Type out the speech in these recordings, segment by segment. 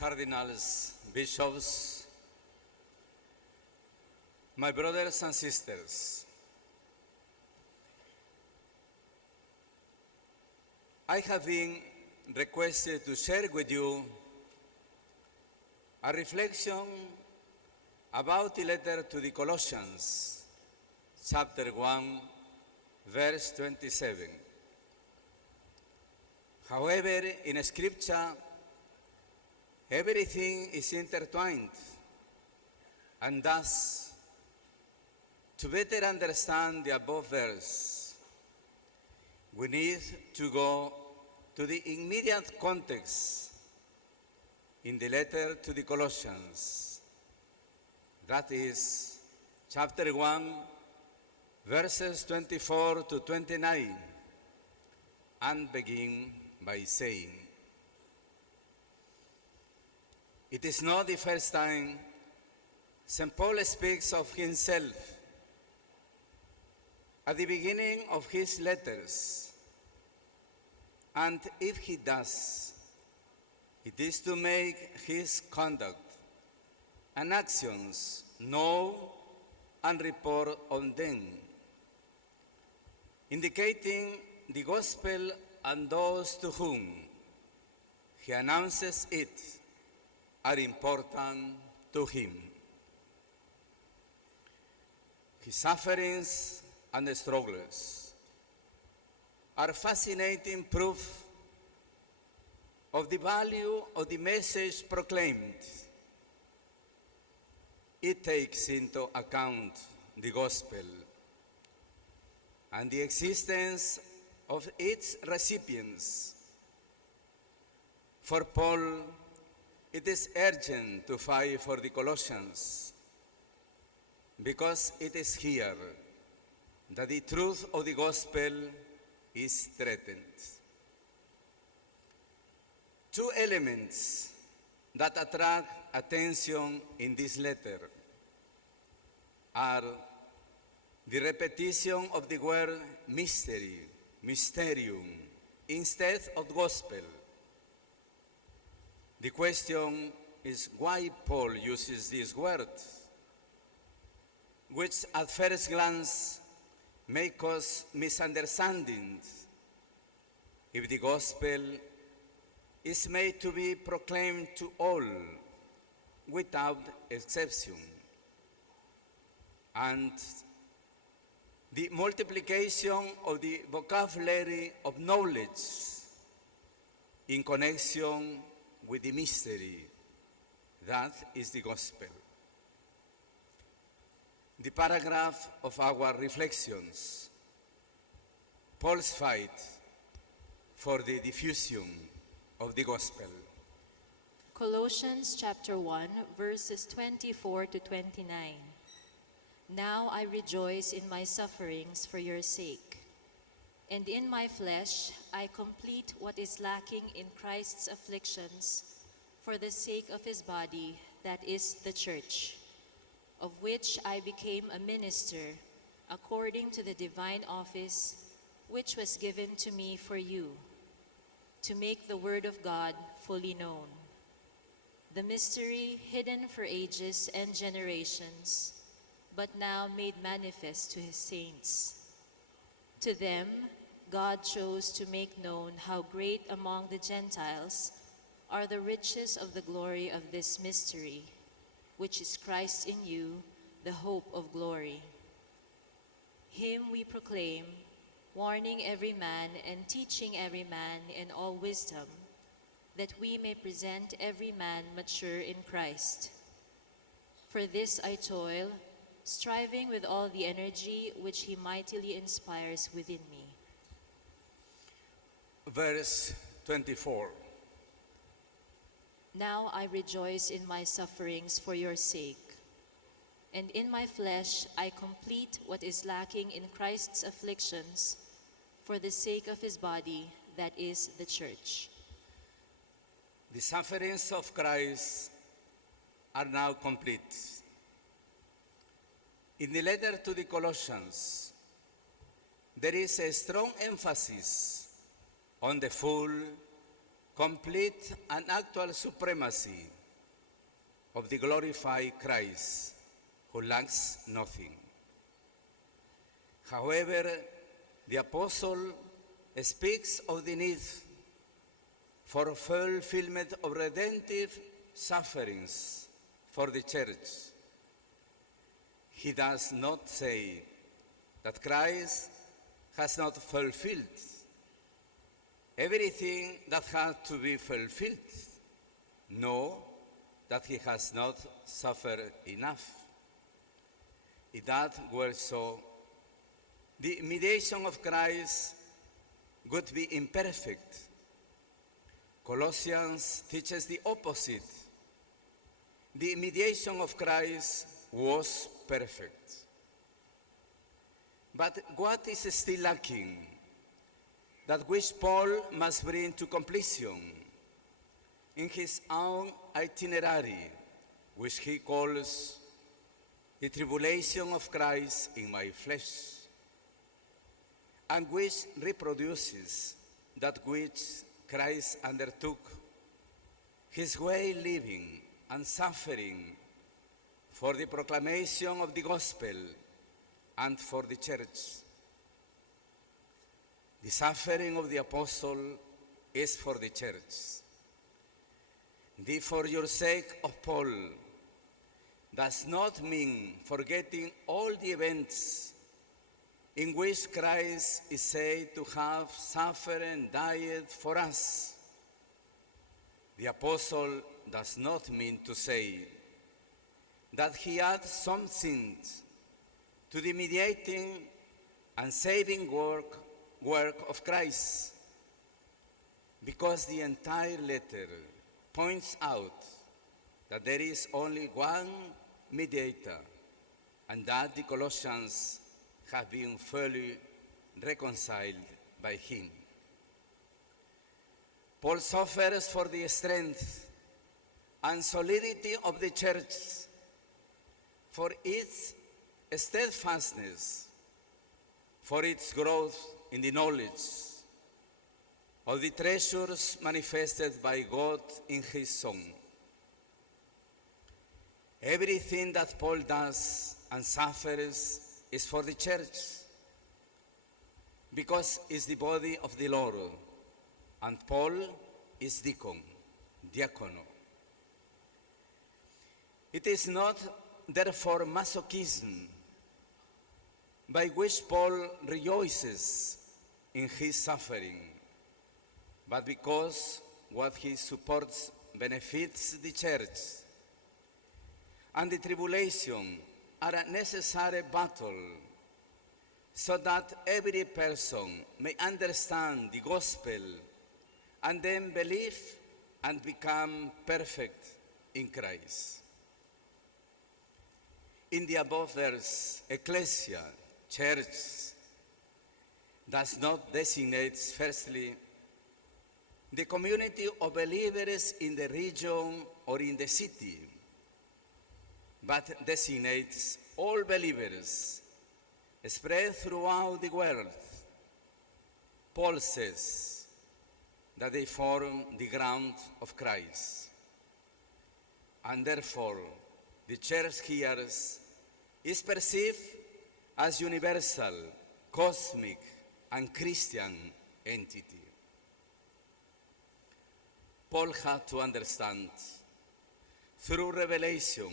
cardinals, bishops, my brothers and sisters, I have been requested to share with you a reflection about the letter to the Colossians, chapter 1, verse 27. However, in Scripture, everything is intertwined, and thus, to better understand the above verse, we need to go to the immediate context in the letter to the Colossians. That is chapter 1, verses 24 to 29, and begin by saying, it is not the first time St. Paul speaks of himself. At the beginning of his letters, and if he does, it is to make his conduct and actions known and report on them, indicating the gospel and those to whom he announces it are important to him. His sufferings and struggles are fascinating proof of the value of the message proclaimed. It takes into account the gospel and the existence of its recipients. For Paul, it is urgent to fight for the Colossians because it is here that the truth of the gospel is threatened. Two elements that attract attention in this letter are the repetition of the word mystery, mysterium, instead of gospel. The question is why Paul uses this word, which at first glance may cause misunderstandings if the gospel is made to be proclaimed to all without exception. And the multiplication of the vocabulary of knowledge in connection with the mystery, that is the gospel. The paragraph of our reflections, Paul's fight for the diffusion of the gospel. Colossians chapter 1, verses 24 to 29. Now I rejoice in my sufferings for your sake, and in my flesh I complete what is lacking in Christ's afflictions for the sake of his body, that is the church, of which I became a minister according to the divine office which was given to me for you, to make the word of God fully known, the mystery hidden for ages and generations, but now made manifest to his saints. To them God chose to make known how great among the Gentiles are the riches of the glory of this mystery, which is Christ in you, the hope of glory. Him we proclaim, warning every man and teaching every man in all wisdom, that we may present every man mature in Christ. For this I toil, striving with all the energy which he mightily inspires within me. Verse 24. Now I rejoice in my sufferings for your sake, and in my flesh I complete what is lacking in Christ's afflictions for the sake of his body, that is the church. The sufferings of Christ are now complete. In the letter to the Colossians, there is a strong emphasis on the full complete and actual supremacy of the glorified Christ, who lacks nothing. However, the apostle speaks of the need for fulfillment of redemptive sufferings for the church. He does not say that Christ has not fulfilled everything that had to be fulfilled. No, that he has not suffered enough. If that were so, the mediation of Christ would be imperfect. Colossians teaches the opposite. The mediation of Christ was perfect. But what is still lacking? That which Paul must bring to completion in his own itinerary, which he calls the tribulation of Christ in my flesh, and which reproduces that which Christ undertook, his way living and suffering for the proclamation of the gospel and for the church. The suffering of the apostle is for the church. The for your sake of Paul does not mean forgetting all the events in which Christ is said to have suffered and died for us. The apostle does not mean to say that he adds something to the mediating and saving work of Christ, because the entire letter points out that there is only one mediator, and that the Colossians have been fully reconciled by him. Paul suffers for the strength and solidity of the church, for its steadfastness, for its growth in the knowledge of the treasures manifested by God in his Son. Everything that Paul does and suffers is for the church, because it's the body of the Lord, and Paul is deacon, diacono. It is not, therefore, masochism by which Paul rejoices in his suffering, but because what he supports benefits the church, and the tribulation are a necessary battle, so that every person may understand the gospel and then believe and become perfect in Christ. In the above verse, ecclesia, church, does not designate, firstly, the community of believers in the region or in the city, but designates all believers spread throughout the world. Paul says that they form the ground of Christ, and therefore the church here is perceived as universal, cosmic, and Christian entity. Paul had to understand through revelation,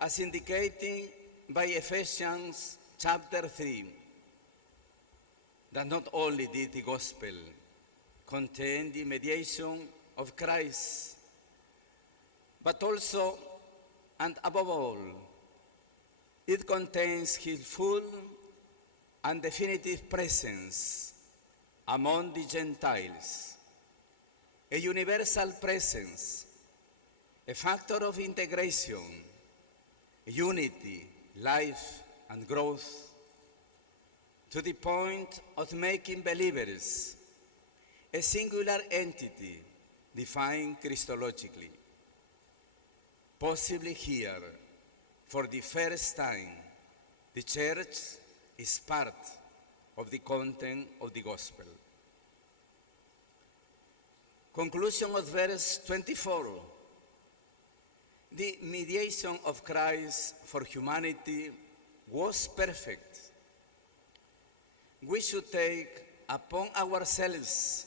as indicated by Ephesians chapter 3, that not only did the gospel contain the mediation of Christ, but also, and above all, it contains his full and definitive presence among the Gentiles, a universal presence, a factor of integration, unity, life, and growth, to the point of making believers a singular entity defined Christologically. Possibly here, for the first time, the church is part of the content of the gospel. Conclusion of verse 24. The mediation of Christ for humanity was perfect. We should take upon ourselves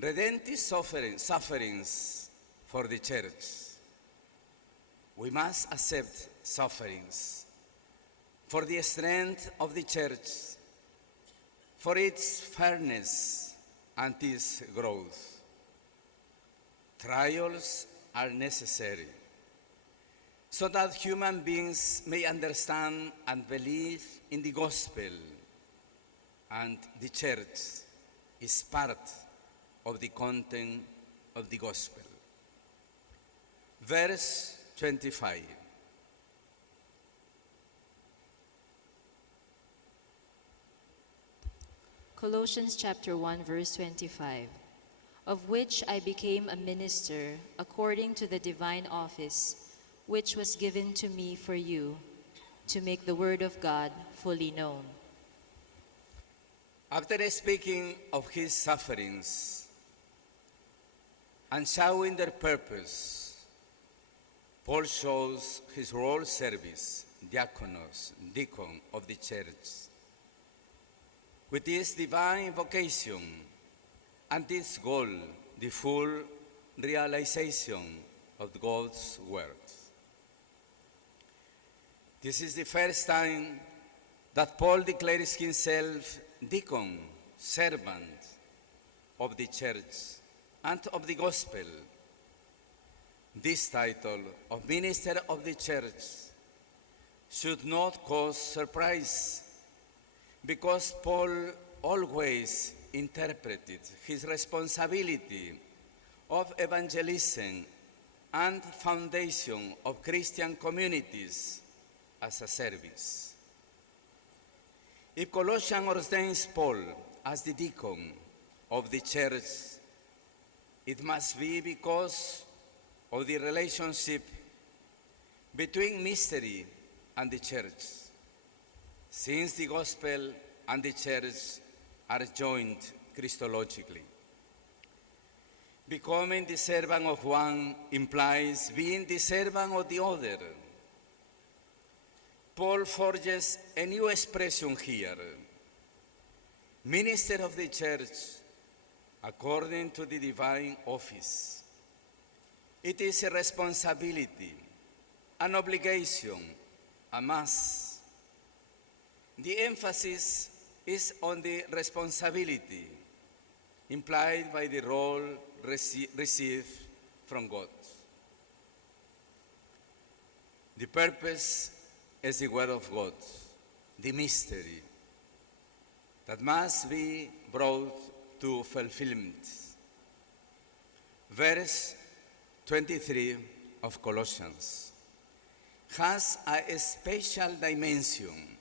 redemptive sufferings for the church. We must accept sufferings for the strength of the church, for its fairness and its growth. Trials are necessary so that human beings may understand and believe in the gospel, and the church is part of the content of the gospel. Verse 25. Colossians chapter 1 verse 25. Of which I became a minister according to the divine office which was given to me for you, to make the word of God fully known. After speaking of his sufferings and showing their purpose, Paul shows his role service, diakonos, deacon of the church, with his divine vocation and its goal, the full realization of God's word. This is the first time that Paul declares himself deacon, servant of the church and of the gospel. This title of minister of the church should not cause surprise, because Paul always interpreted his responsibility of evangelism and foundation of Christian communities as a service. If Colossians ordains Paul as the deacon of the church, it must be because of the relationship between mystery and the church, since the gospel and the church are joined Christologically. Becoming the servant of one implies being the servant of the other. Paul forges a new expression here: minister of the church according to the divine office. It is a responsibility, an obligation, a must. The emphasis is on the responsibility implied by the role received from God. The purpose is the word of God, the mystery that must be brought to fulfillment. Verse 23 of Colossians has a special dimension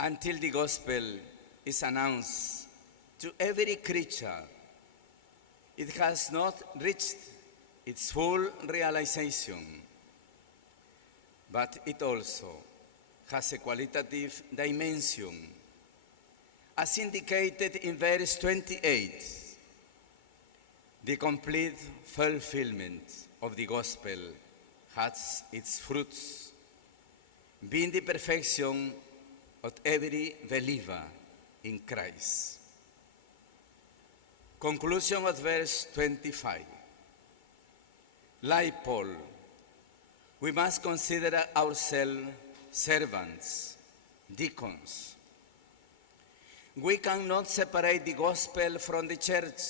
until the gospel is announced to every creature. It has not reached its full realization, but it also has a qualitative dimension, as indicated in verse 28. The complete fulfillment of the gospel has its fruits, being the perfection of every believer in Christ. Conclusion of verse 25. Like Paul, we must consider ourselves servants, deacons. We cannot separate the gospel from the church,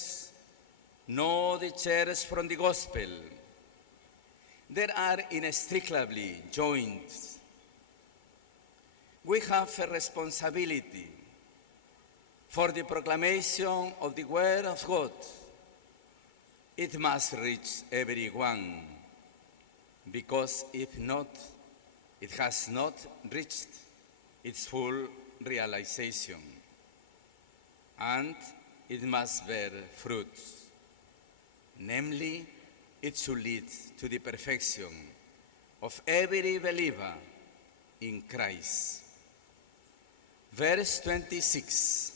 nor the church from the gospel. They are inextricably joined. We have a responsibility for the proclamation of the word of God. It must reach everyone, because if not, it has not reached its full realization, and it must bear fruit. Namely, it should lead to the perfection of every believer in Christ. Verse 26.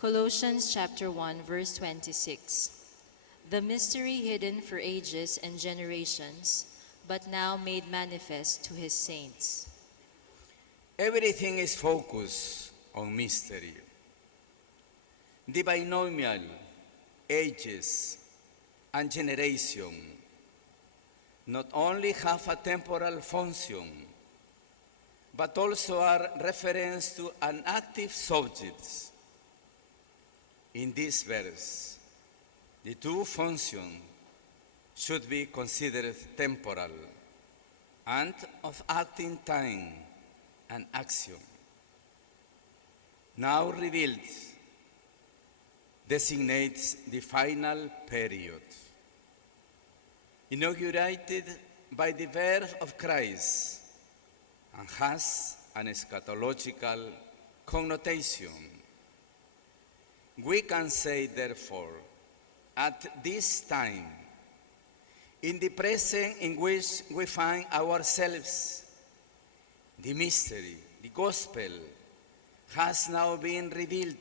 Colossians chapter 1, verse 26. The mystery hidden for ages and generations, but now made manifest to his saints. Everything is focused on mystery. The binomial ages and generation not only have a temporal function, but also are reference to an active subject. In this verse, the two functions should be considered temporal and of acting time and action. Now revealed designates the final period, inaugurated by the birth of Christ and has an eschatological connotation. We can say, therefore, at this time, in the present in which we find ourselves, the mystery, the gospel, has now been revealed,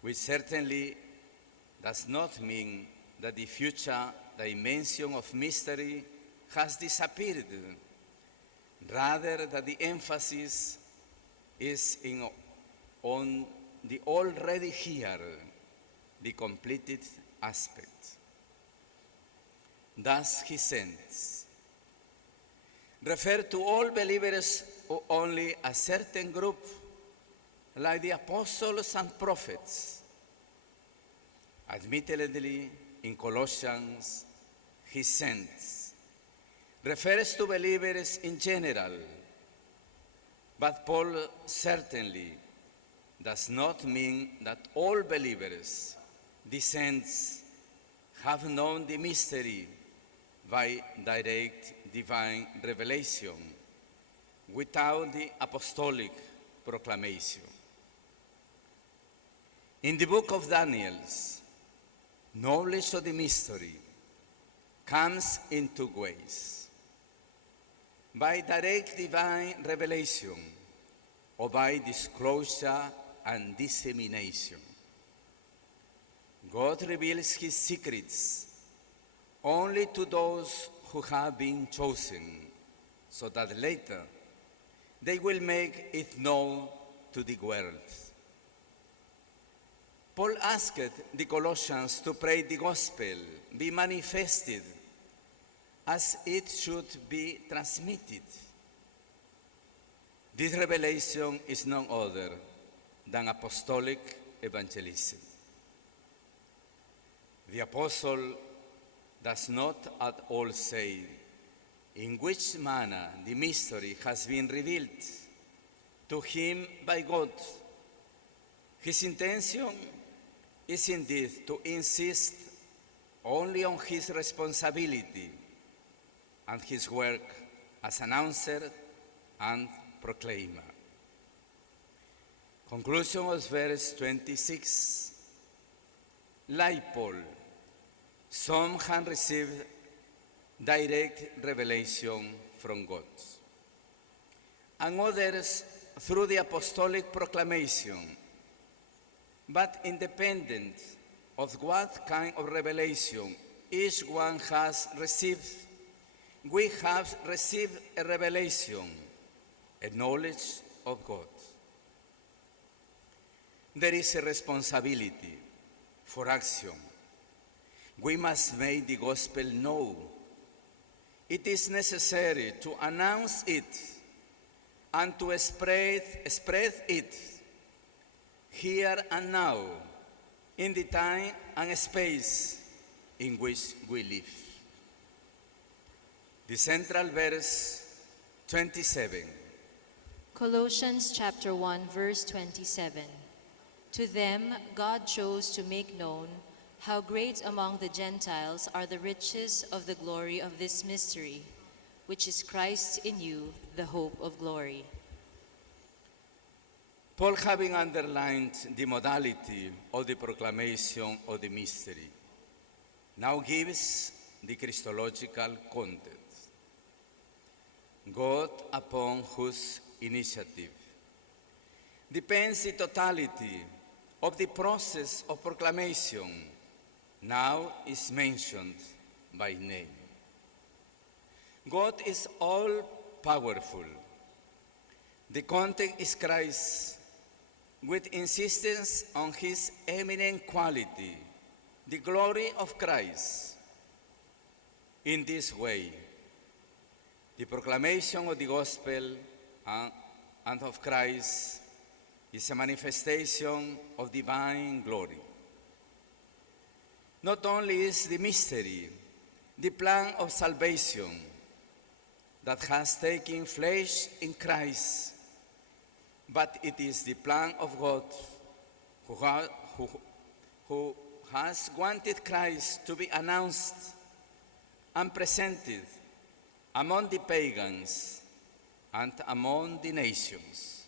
which certainly does not mean that the future dimension of mystery has disappeared. Rather, that the emphasis is on the already here, the completed aspect. Thus, he sends refer to all believers or only a certain group, like the apostles and prophets. Admittedly, in Colossians, he sends refers to believers in general, but Paul certainly does not mean that all believers, the saints, have known the mystery by direct divine revelation without the apostolic proclamation. In the book of Daniel, knowledge of the mystery comes in two ways: by direct divine revelation or by disclosure and dissemination. God reveals his secrets only to those who have been chosen, so that later they will make it known to the world. Paul asked the Colossians to pray the gospel be manifested as it should be transmitted. This revelation is none other than apostolic evangelism. The apostle does not at all say in which manner the mystery has been revealed to him by God. His intention is indeed to insist only on his responsibility and his work as announcer and proclaimer. Conclusion of verse 26. Like Paul, some have received direct revelation from God, and others through the apostolic proclamation. But independent of what kind of revelation each one has received, we have received a revelation, a knowledge of God. There is a responsibility for action. We must make the gospel known. It is necessary to announce it and to spread it here and now, in the time and space in which we live. The central verse 27. Colossians chapter 1, verse 27. To them God chose to make known how great among the Gentiles are the riches of the glory of this mystery, which is Christ in you, the hope of glory. Paul, having underlined the modality of the proclamation of the mystery, now gives the Christological context. God, upon whose initiative depends the totality of the process of proclamation now is mentioned by name. God is all powerful. The context is Christ with insistence on his eminent quality, the glory of Christ. In this way, the proclamation of the gospel and of Christ is a manifestation of divine glory. Not only is the mystery, the plan of salvation that has taken flesh in Christ, but it is the plan of God who has wanted Christ to be announced and presented among the pagans and among the nations.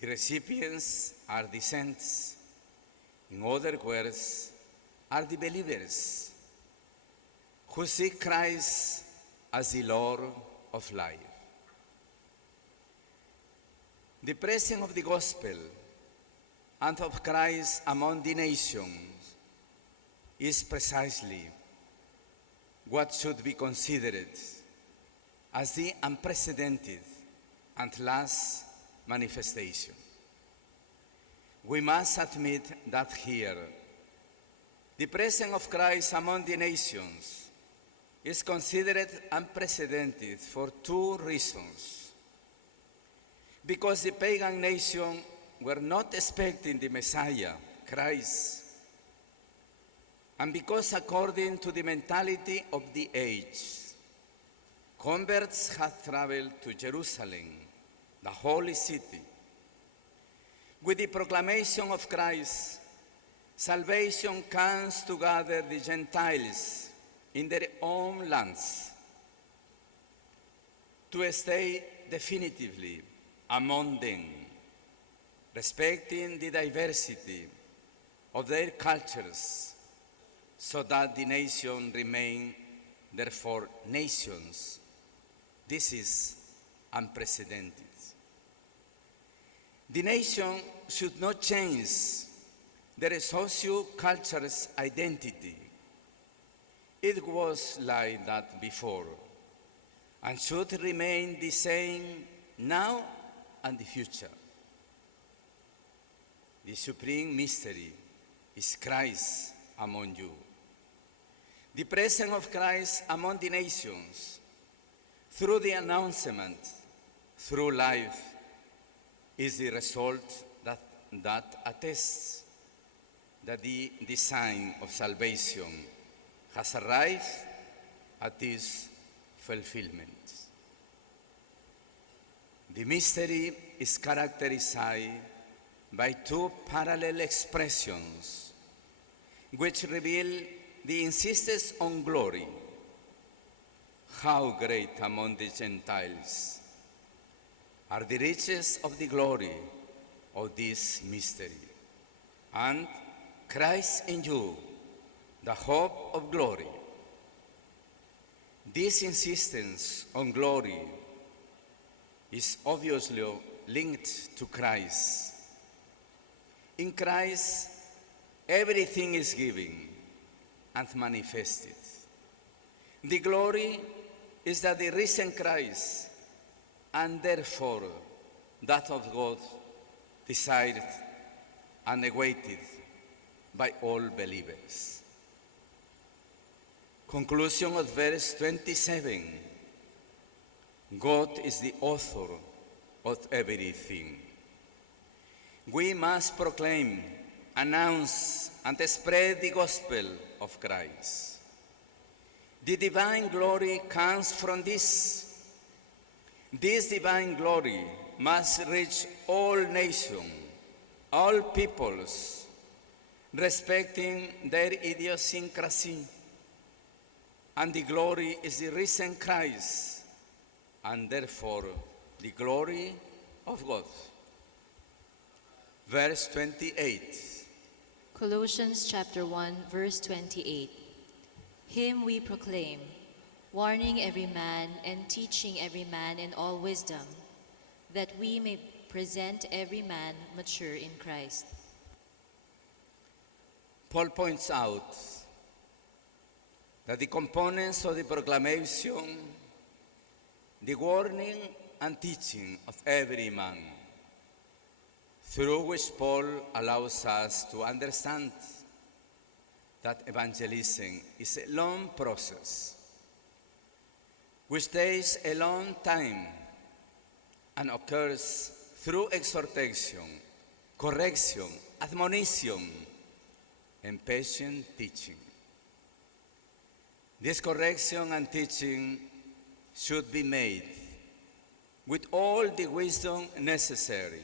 The recipients are the saints. In other words, are the believers who see Christ as the Lord of life. The presence of the gospel and of Christ among the nations is precisely what should be considered as the unprecedented and last manifestation. We must admit that here, the presence of Christ among the nations is considered unprecedented for two reasons. Because the pagan nation were not expecting the Messiah, Christ, and because according to the mentality of the age, converts had traveled to Jerusalem, the holy city. With the proclamation of Christ, salvation comes to gather the Gentiles in their own lands, to stay definitively among them, respecting the diversity of their cultures, so that the nation remain therefore nations. This is unprecedented. The nation should not change their socio-cultural identity. It was like that before and should remain the same now and the future. The supreme mystery is Christ among you. The presence of Christ among the nations through the announcement, through life, is the result that attests that the design of salvation has arrived at its fulfillment. The mystery is characterized by two parallel expressions which reveal the insistence on glory. How great among the Gentiles are the riches of the glory of this mystery, and Christ in you, the hope of glory. This insistence on glory is obviously linked to Christ. In Christ, everything is given and manifested. The glory is that the risen Christ, and therefore that of God, desired and awaited by all believers. Conclusion of verse 27. God is the author of everything. We must proclaim, announce, and spread the gospel of Christ. The divine glory comes from this. This divine glory must reach all nations, all peoples, respecting their idiosyncrasy. And the glory is the risen Christ, and therefore the glory of God. Verse 28. Colossians chapter 1, verse 28. Him we proclaim, warning every man and teaching every man in all wisdom, that we may present every man mature in Christ. Paul points out that the components of the proclamation, the warning and teaching of every man, through which Paul allows us to understand that evangelism is a long process, which takes a long time and occurs through exhortation, correction, admonition, and patient teaching. This correction and teaching should be made with all the wisdom necessary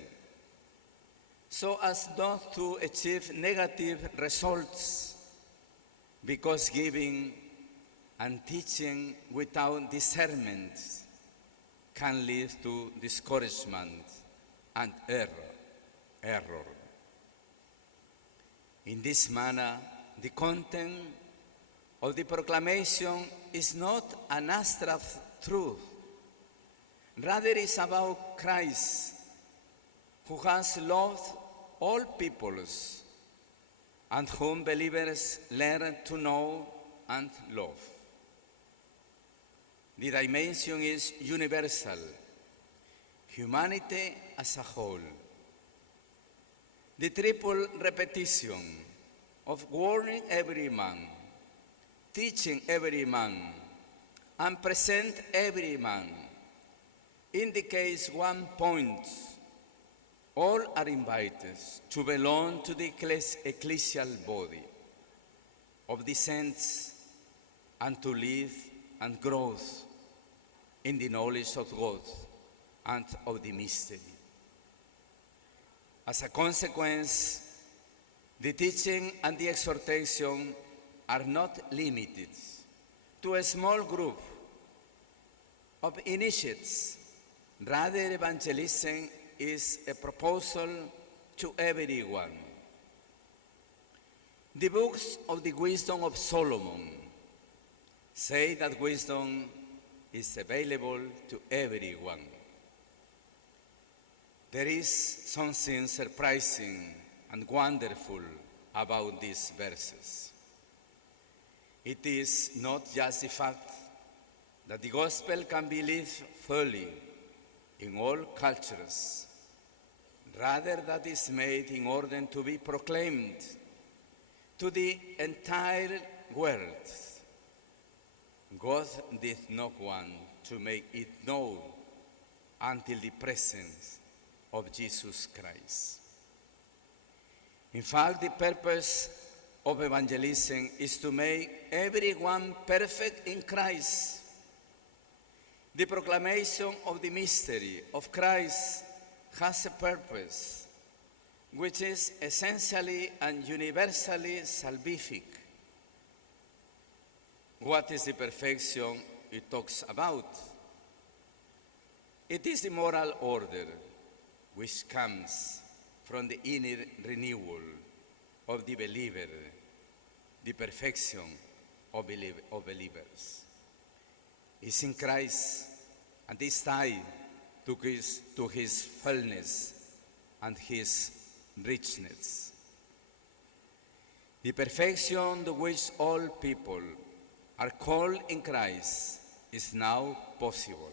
so as not to achieve negative results, because giving and teaching without discernment can lead to discouragement and error. In this manner, the content of the proclamation is not an abstract truth. Rather, it is about Christ, who has loved all peoples and whom believers learn to know and love. The dimension is universal, humanity as a whole. The triple repetition of warning every man, teaching every man, and present every man indicates one point: all are invited to belong to the ecclesial body of the saints and to live and grow in the knowledge of God and of the mystery. As a consequence, the teaching and the exhortation are not limited to a small group of initiates. Rather, evangelism is a proposal to everyone. The books of the Wisdom of Solomon say that wisdom is available to everyone. There is something surprising and wonderful about these verses. It is not just the fact that the gospel can be lived fully in all cultures, rather that is made in order to be proclaimed to the entire world. God did not want to make it known until the presence of Jesus Christ. In fact, the purpose of evangelism is to make everyone perfect in Christ. The proclamation of the mystery of Christ has a purpose, which is essentially and universally salvific. What is the perfection it talks about? It is the moral order which comes from the inner renewal of the believer, the perfection of believers. Is in Christ and is tied to his fullness and his richness. The perfection to which all people are called in Christ is now possible.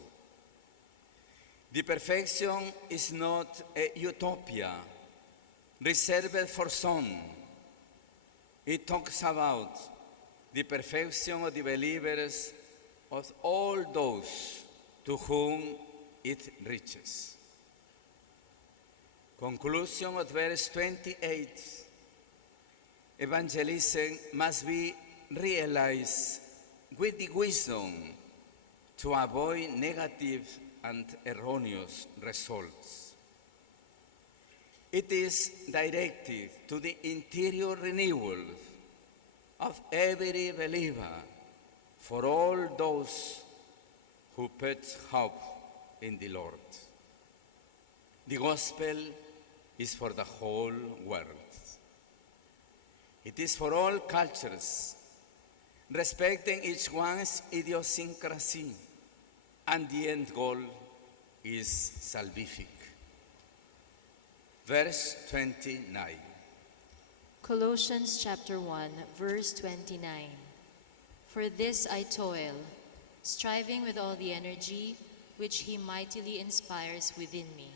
The perfection is not a utopia reserved for some. It talks about the perfection of the believers, of all those to whom it reaches. Conclusion of verse 28. Evangelism must be realized with the wisdom to avoid negative and erroneous results. It is directed to the interior renewal of every believer, for all those who put hope in the Lord. The gospel is for the whole world. It is for all cultures, respecting each one's idiosyncrasy, and the end goal is salvific. Verse 29. Colossians chapter 1, verse 29. For this I toil, striving with all the energy which he mightily inspires within me.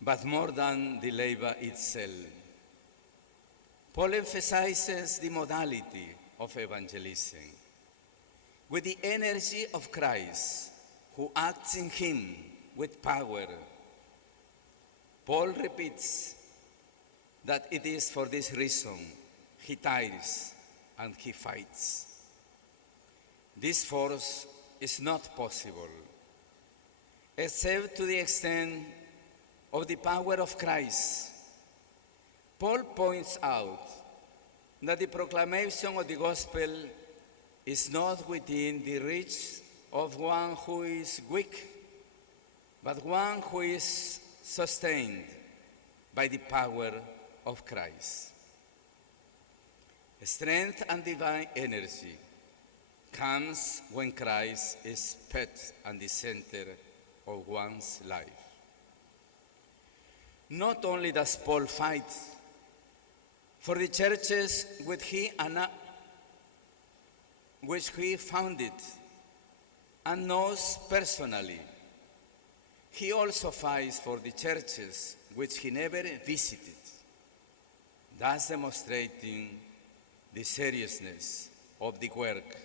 But more than the labor itself, Paul emphasizes the modality of evangelism. With the energy of Christ, who acts in him with power, Paul repeats that it is for this reason he tires and he fights. This force is not possible except to the extent of the power of Christ. Paul points out that the proclamation of the gospel is not within the reach of one who is weak, but one who is sustained by the power of Christ. Strength and divine energy comes when Christ is put at the center of one's life. Not only does Paul fight for the churches which he founded and knows personally, he also fights for the churches which he never visited, thus demonstrating the seriousness of the work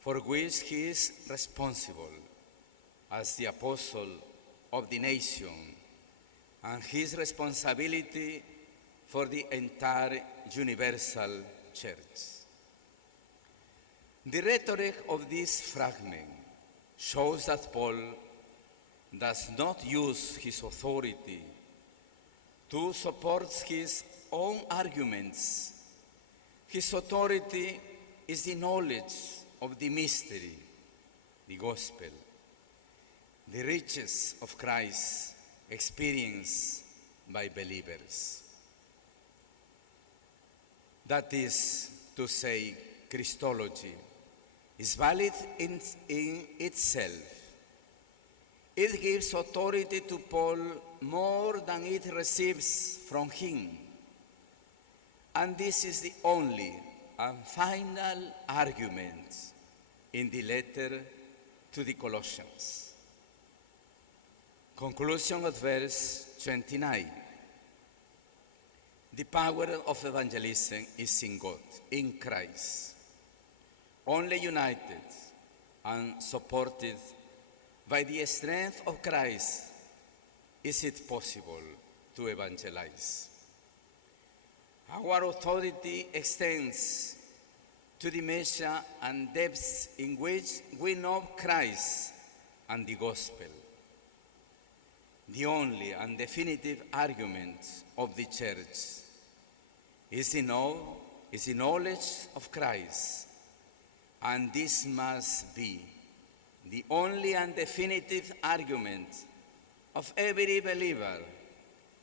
for which he is responsible as the apostle of the nation, and his responsibility for the entire universal church. The rhetoric of this fragment shows that Paul does not use his authority to support his own arguments. His authority is the knowledge of the mystery, the gospel, the riches of Christ experienced by believers. That is to say, Christology is valid in itself. It gives authority to Paul more than it receives from him. And this is the only and final argument in the letter to the Colossians. Conclusion of verse 29. The power of evangelism is in God, in Christ. Only united and supported by the strength of Christ is it possible to evangelize. Our authority extends to the measure and depths in which we know Christ and the gospel. The only and definitive argument of the church is the knowledge of Christ, and this must be the only and definitive argument of every believer,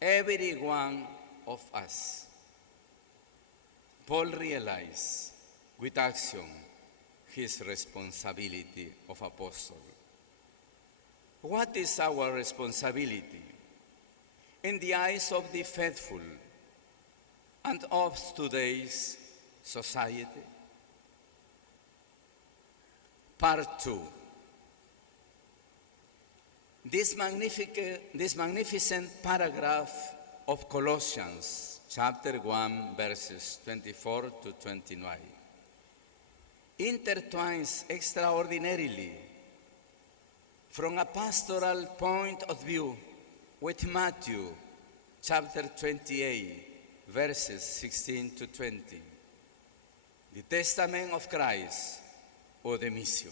every one of us. Paul realized with action his responsibility of apostle. What is our responsibility in the eyes of the faithful and of today's society? Part 2. This magnificent paragraph of Colossians, chapter 1, verses 24 to 29, intertwines extraordinarily from a pastoral point of view with Matthew, chapter 28, verses 16 to 20, the testament of Christ or the mission.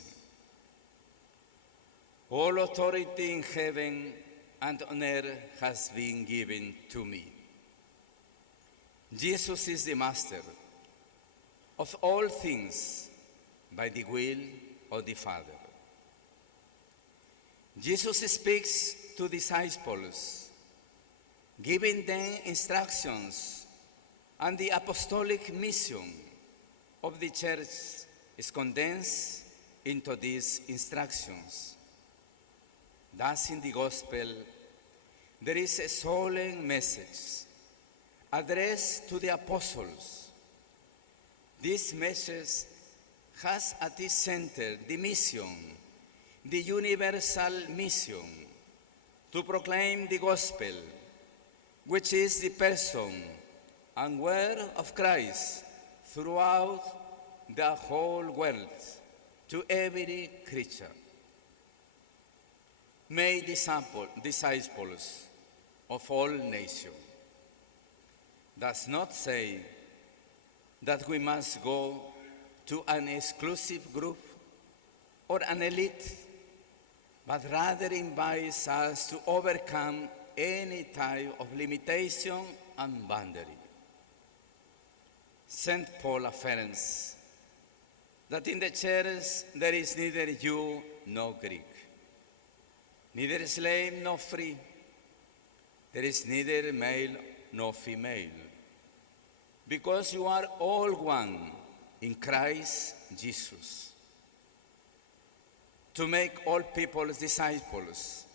All authority in heaven and on earth has been given to me. Jesus is the master of all things by the will of the Father. Jesus speaks to disciples, giving them instructions, and the apostolic mission of the church is condensed into these instructions. Thus, in the Gospel, there is a solemn message addressed to the apostles. This message has at its center the mission, the universal mission, to proclaim the Gospel, which is the person and word of Christ throughout the whole world, to every creature. May disciples of all nations does not say that we must go to an exclusive group or an elite, but rather invites us to overcome any type of limitation and boundary. St. Paul affirms that in the church there is neither Jew nor Greek, neither slave nor free. There is neither male nor female, because you are all one in Christ Jesus. To make all people disciples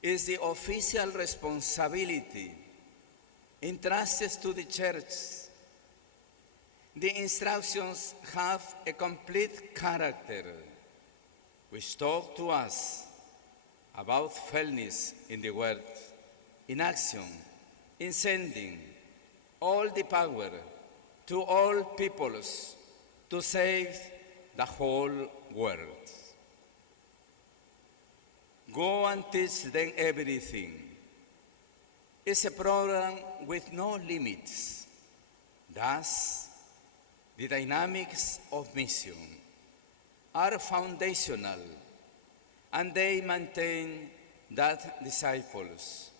is the official responsibility entrusted to the church. The instructions have a complete character, which talk to us about fairness in the word, in action, in sending all the power to all peoples to save the whole world. Go and teach them everything. It's a program with no limits. Thus, the dynamics of mission are foundational, and they maintain that disciples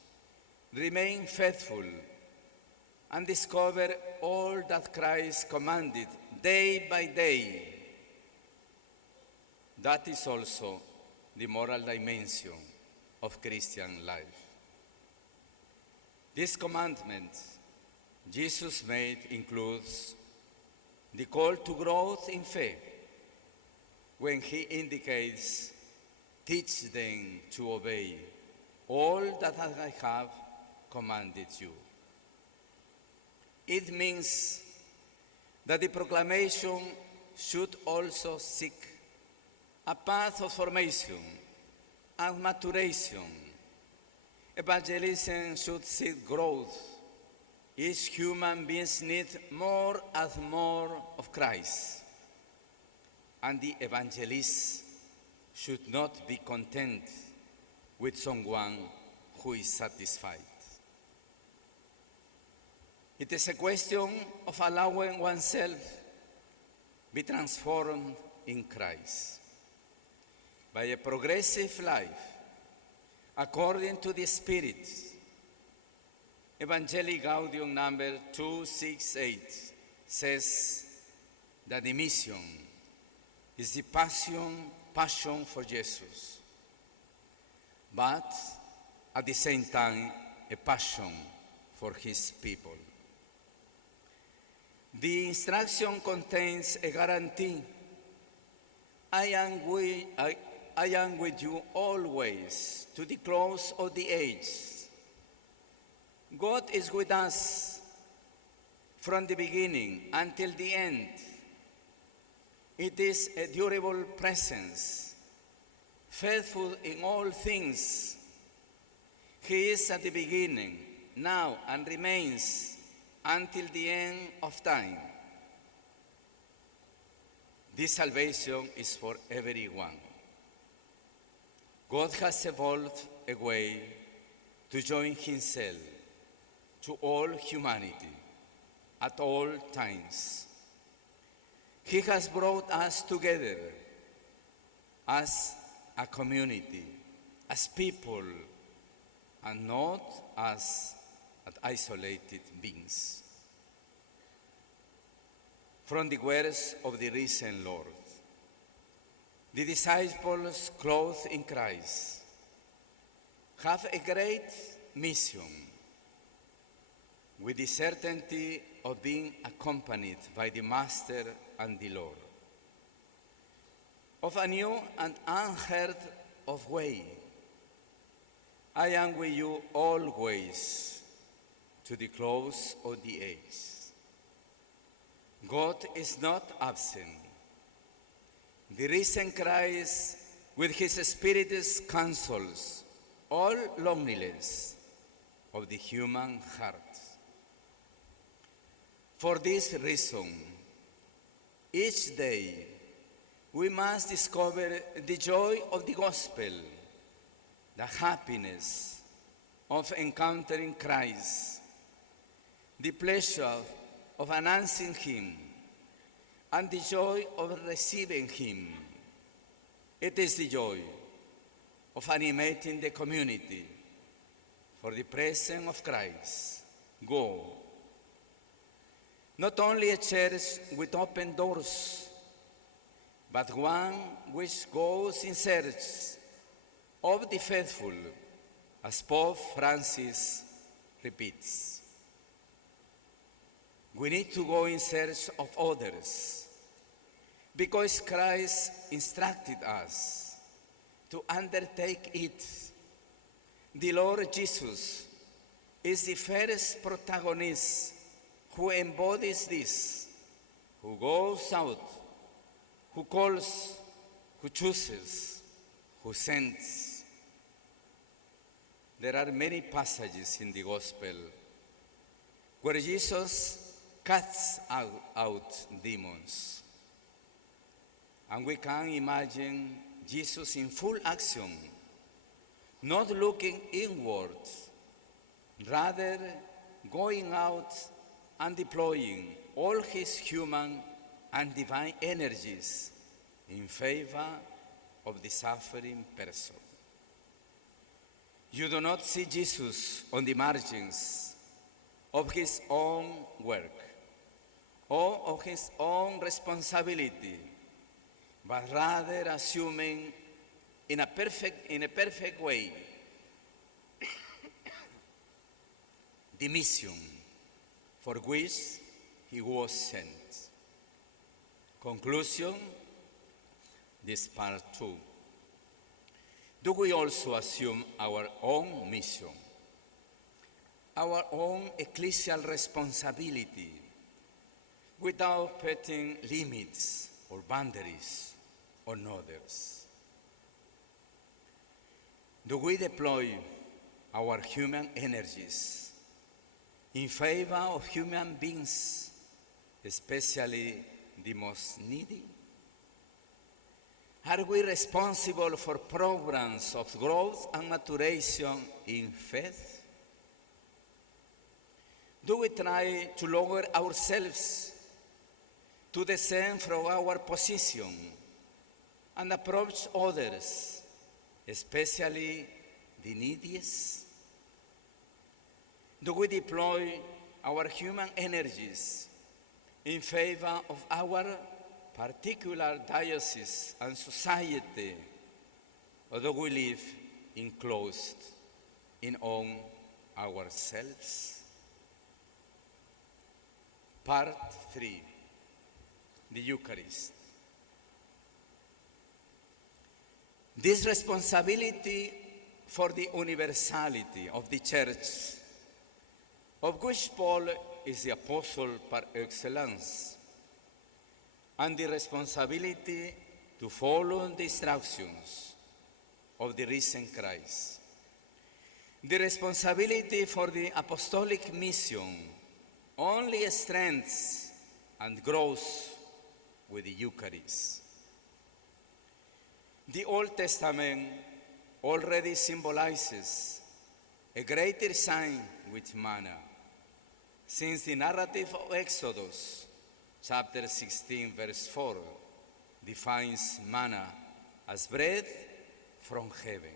remain faithful and discover all that Christ commanded day by day. That is also the moral dimension of Christian life. This commandment Jesus made includes the call to growth in faith when he indicates, teach them to obey all that I have commanded you. It means that the proclamation should also seek a path of formation and maturation. Evangelism should seek growth. Each human being needs more and more of Christ. And the evangelist should not be content with someone who is satisfied. It is a question of allowing oneself be transformed in Christ by a progressive life according to the Spirit. Evangelii Gaudium number 268 says that the mission is the passion for Jesus, but at the same time a passion for his people. The instruction contains a guarantee. I am with you always, to the close of the age. God is with us from the beginning until the end. It is a durable presence, faithful in all things. He is at the beginning, now, and remains until the end of time. This salvation is for everyone. God has evolved a way to join himself to all humanity at all times. He has brought us together as a community, as people, and not as isolated beings. From the words of the risen Lord, the disciples clothed in Christ have a great mission, with the certainty of being accompanied by the Master and the Lord, of a new and unheard of way I am with you always to the close of the age. God is not absent. The risen Christ with his Spirit counsels all loneliness of the human heart. For this reason, each day we must discover the joy of the gospel, the happiness of encountering Christ, the pleasure of announcing him, and the joy of receiving him. It is the joy of animating the community for the presence of Christ. Go. Not only a church with open doors, but one which goes in search of the faithful, as Pope Francis repeats. We need to go in search of others, because Christ instructed us to undertake it. The Lord Jesus is the first protagonist who embodies this, who goes out, who calls, who chooses, who sends. There are many passages in the Gospel where Jesus casts out demons. And we can imagine Jesus in full action, not looking inward, rather going out and deploying all his human and divine energies in favor of the suffering person. You do not see Jesus on the margins of his own work or of his own responsibility, but rather assuming in a perfect way the mission for which he was sent. Conclusion, this part 2. Do we also assume our own mission, our own ecclesial responsibility, without putting limits or boundaries on others? Do we deploy our human energies in favor of human beings, especially the most needy? Are we responsible for programs of growth and maturation in faith? Do we try to lower ourselves, to descend from our position and approach others, especially the neediest? Do we deploy our human energies in favor of our particular diocese and society, or do we live enclosed on ourselves? Part 3, the Eucharist. This responsibility for the universality of the Church, of which Paul is the apostle par excellence, and the responsibility to follow the instructions of the risen Christ. The responsibility for the apostolic mission only strengthens and grows with the Eucharist. The Old Testament already symbolizes a greater sign with manna, since the narrative of Exodus chapter 16, verse 4, defines manna as bread from heaven.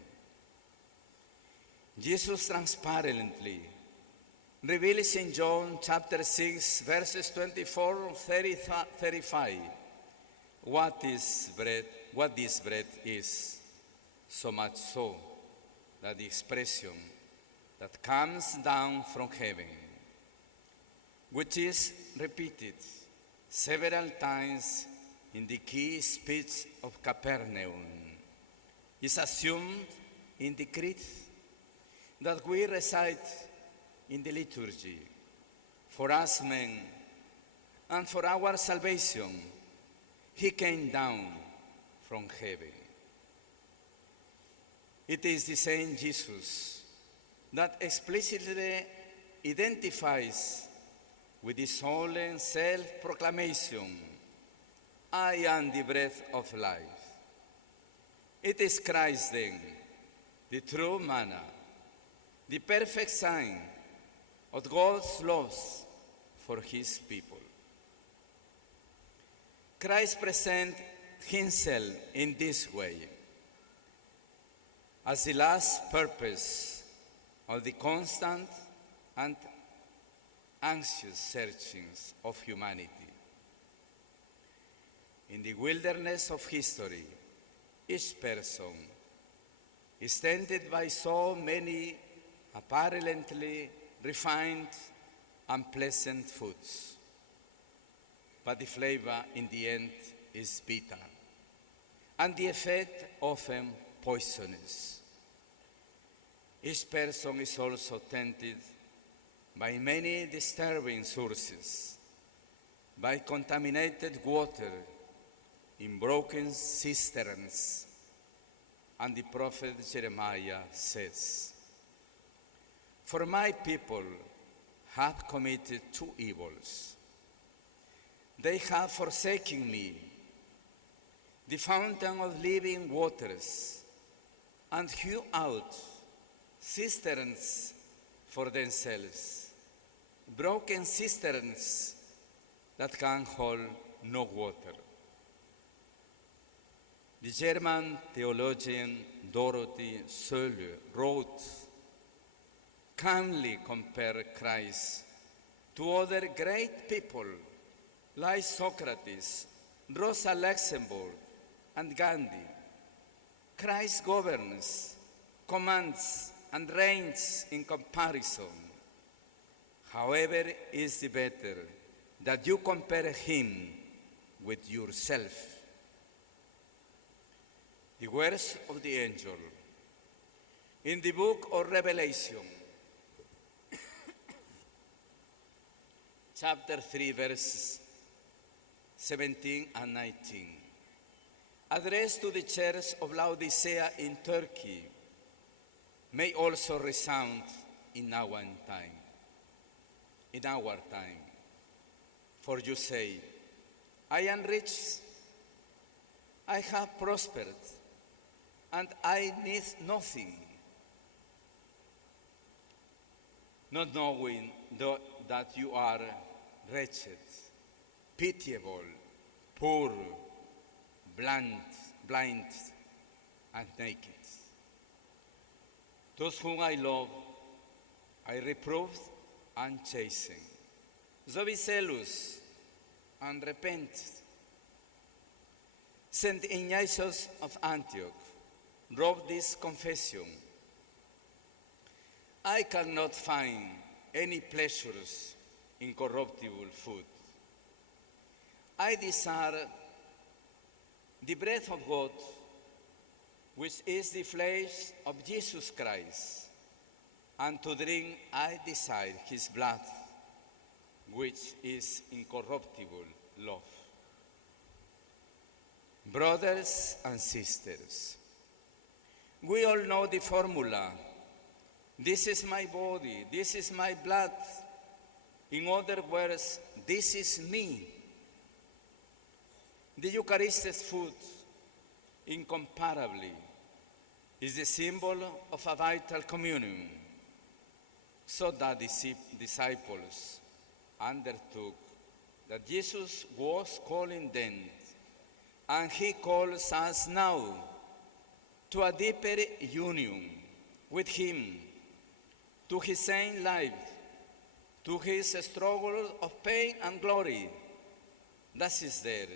Jesus transparently reveals in John chapter 6, verses 24 35, what this bread is, so much so that the expression that comes down from heaven, which is repeated several times in the key speech of Capernaum, is assumed in the Creed, that we recite in the liturgy for us men and for our salvation, he came down from heaven. It is the same Jesus that explicitly identifies with the solemn self-proclamation, I am the breath of life. It is Christ then, the true manna, the perfect sign of God's love for his people. Christ presents himself in this way as the last purpose of the constant and anxious searchings of humanity. In the wilderness of history, each person is tempted by so many apparently refined and pleasant foods, but the flavor in the end is bitter, and the effect often poisonous. Each person is also tempted by many disturbing sources, by contaminated water in broken cisterns, and the prophet Jeremiah says, "For my people have committed two evils. They have forsaken me, the fountain of living waters, and hewn out cisterns for themselves, broken cisterns that can hold no water." The German theologian Dorothy Sölle wrote, calmly compare Christ to other great people like Socrates, Rosa Luxemburg, and Gandhi. Christ governs, commands, and reigns in comparison. However, is the better that you compare him with yourself. The words of the angel in the book of Revelation, chapter 3, verses 17 and 19, addressed to the church of Laodicea in Turkey, may also resound in our time. In our time. For you say, I am rich, I have prospered, and I need nothing, not knowing that you are wretched, pitiable, poor, blind, and naked. Those whom I love, I reprove and chasten. So be zealous and repent. St. Ignatius of Antioch wrote this confession: I cannot find any pleasures in corruptible food. I desire the breath of God, which is the flesh of Jesus Christ, and to drink I desire his blood, which is incorruptible love. Brothers and sisters, we all know the formula. This is my body, this is my blood. In other words, this is me. The Eucharistic food, incomparably, is the symbol of a vital communion, so that the disciples undertook that Jesus was calling them, and he calls us now to a deeper union with him, to his same life, to his struggle of pain and glory. That is there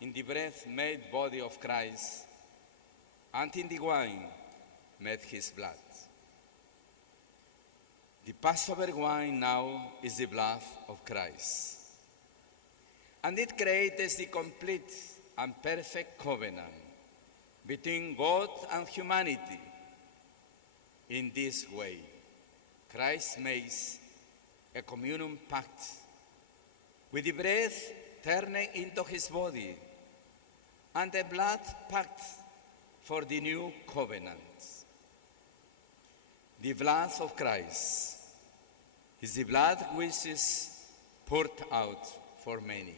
in the bread-made body of Christ, and in the wine made his blood. The Passover wine now is the blood of Christ, and it creates the complete and perfect covenant between God and humanity. In this way, Christ makes a communion pact with the bread turning into his body and the blood pact for the new covenant. The blood of Christ is the blood which is poured out for many.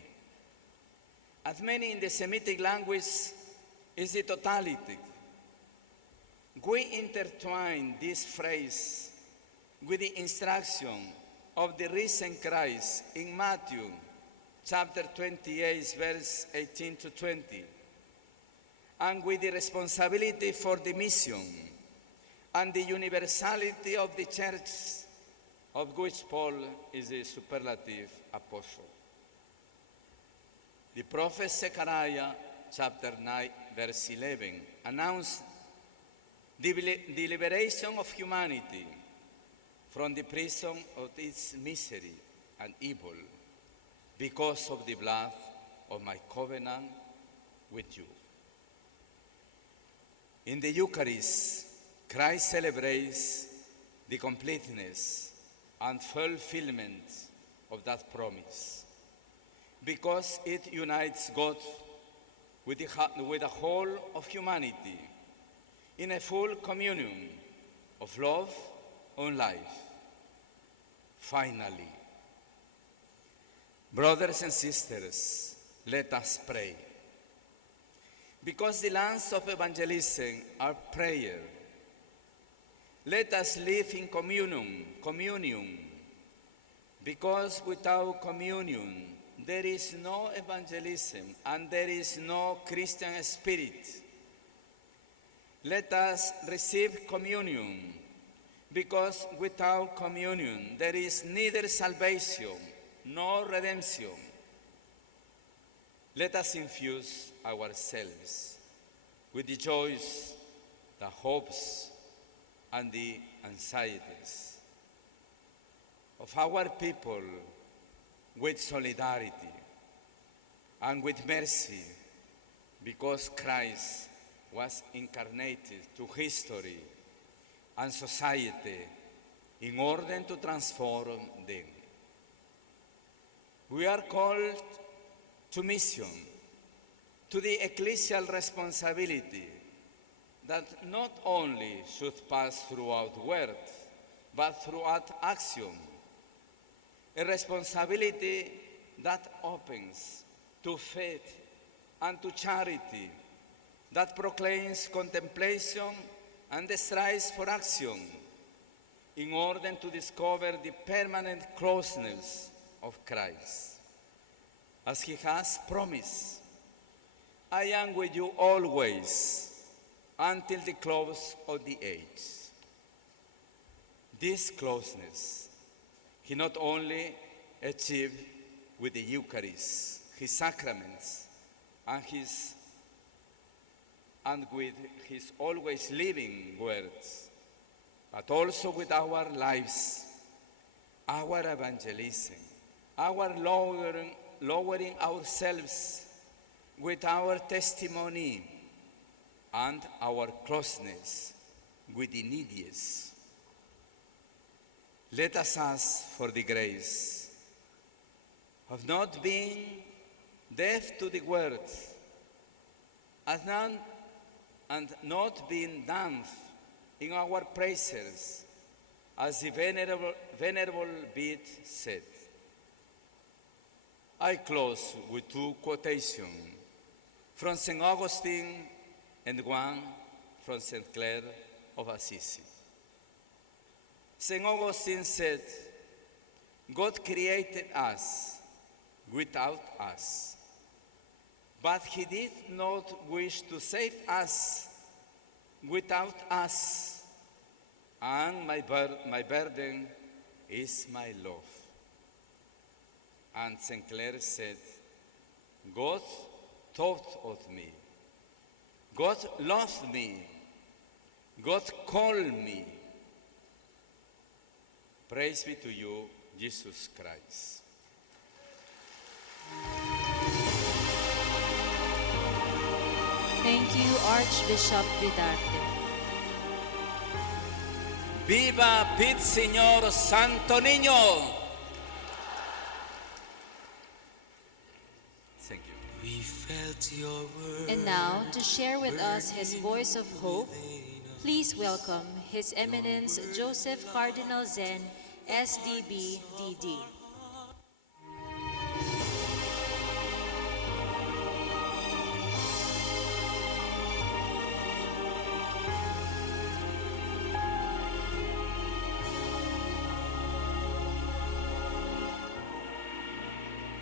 As many in the Semitic language is the totality. We intertwine this phrase with the instruction of the risen Christ in Matthew chapter 28, verse 18 to 20, and with the responsibility for the mission and the universality of the church, of which Paul is the superlative apostle. The prophet Zechariah, chapter 9, verse 11, announced the liberation of humanity from the prison of its misery and evil because of the blood of my covenant with you. In the Eucharist, Christ celebrates the completeness and fulfillment of that promise because it unites God with the whole of humanity in a full communion of love and life. Finally, brothers and sisters, let us pray. Because the lands of evangelism are prayer, let us live in communion. Because without communion, there is no evangelism and there is no Christian spirit. Let us receive communion, because without communion there is neither salvation nor redemption. Let us infuse ourselves with the joys, the hopes, and the anxieties of our people with solidarity and with mercy, because Christ was incarnated to history and society in order to transform them. We are called to mission, to the ecclesial responsibility that not only should pass throughout word, but throughout action, a responsibility that opens to faith and to charity, that proclaims contemplation and strives for action in order to discover the permanent closeness of Christ. As he has promised, I am with you always until the close of the age. This closeness he not only achieved with the Eucharist, his sacraments, and with his always living words, but also with our lives, our evangelism, our lowering ourselves with our testimony, and our closeness with the neediest. Let us ask for the grace of not being deaf to the word, and not being dumb in our praises, as the venerable Bede said. I close with two quotations from St. Augustine and one from St. Clare of Assisi. St. Augustine said, God created us without us, but he did not wish to save us without us, and my burden is my love. And St. Clare said, God thought of me, God loved me, God called me. Praise be to you, Jesus Christ. Thank you, Archbishop Vidarte. Viva Pit Señor Santo Niño. Thank you. We felt your word. And now, to share with us his voice of hope, please welcome His Eminence Joseph Cardinal Zen, SDB, DD.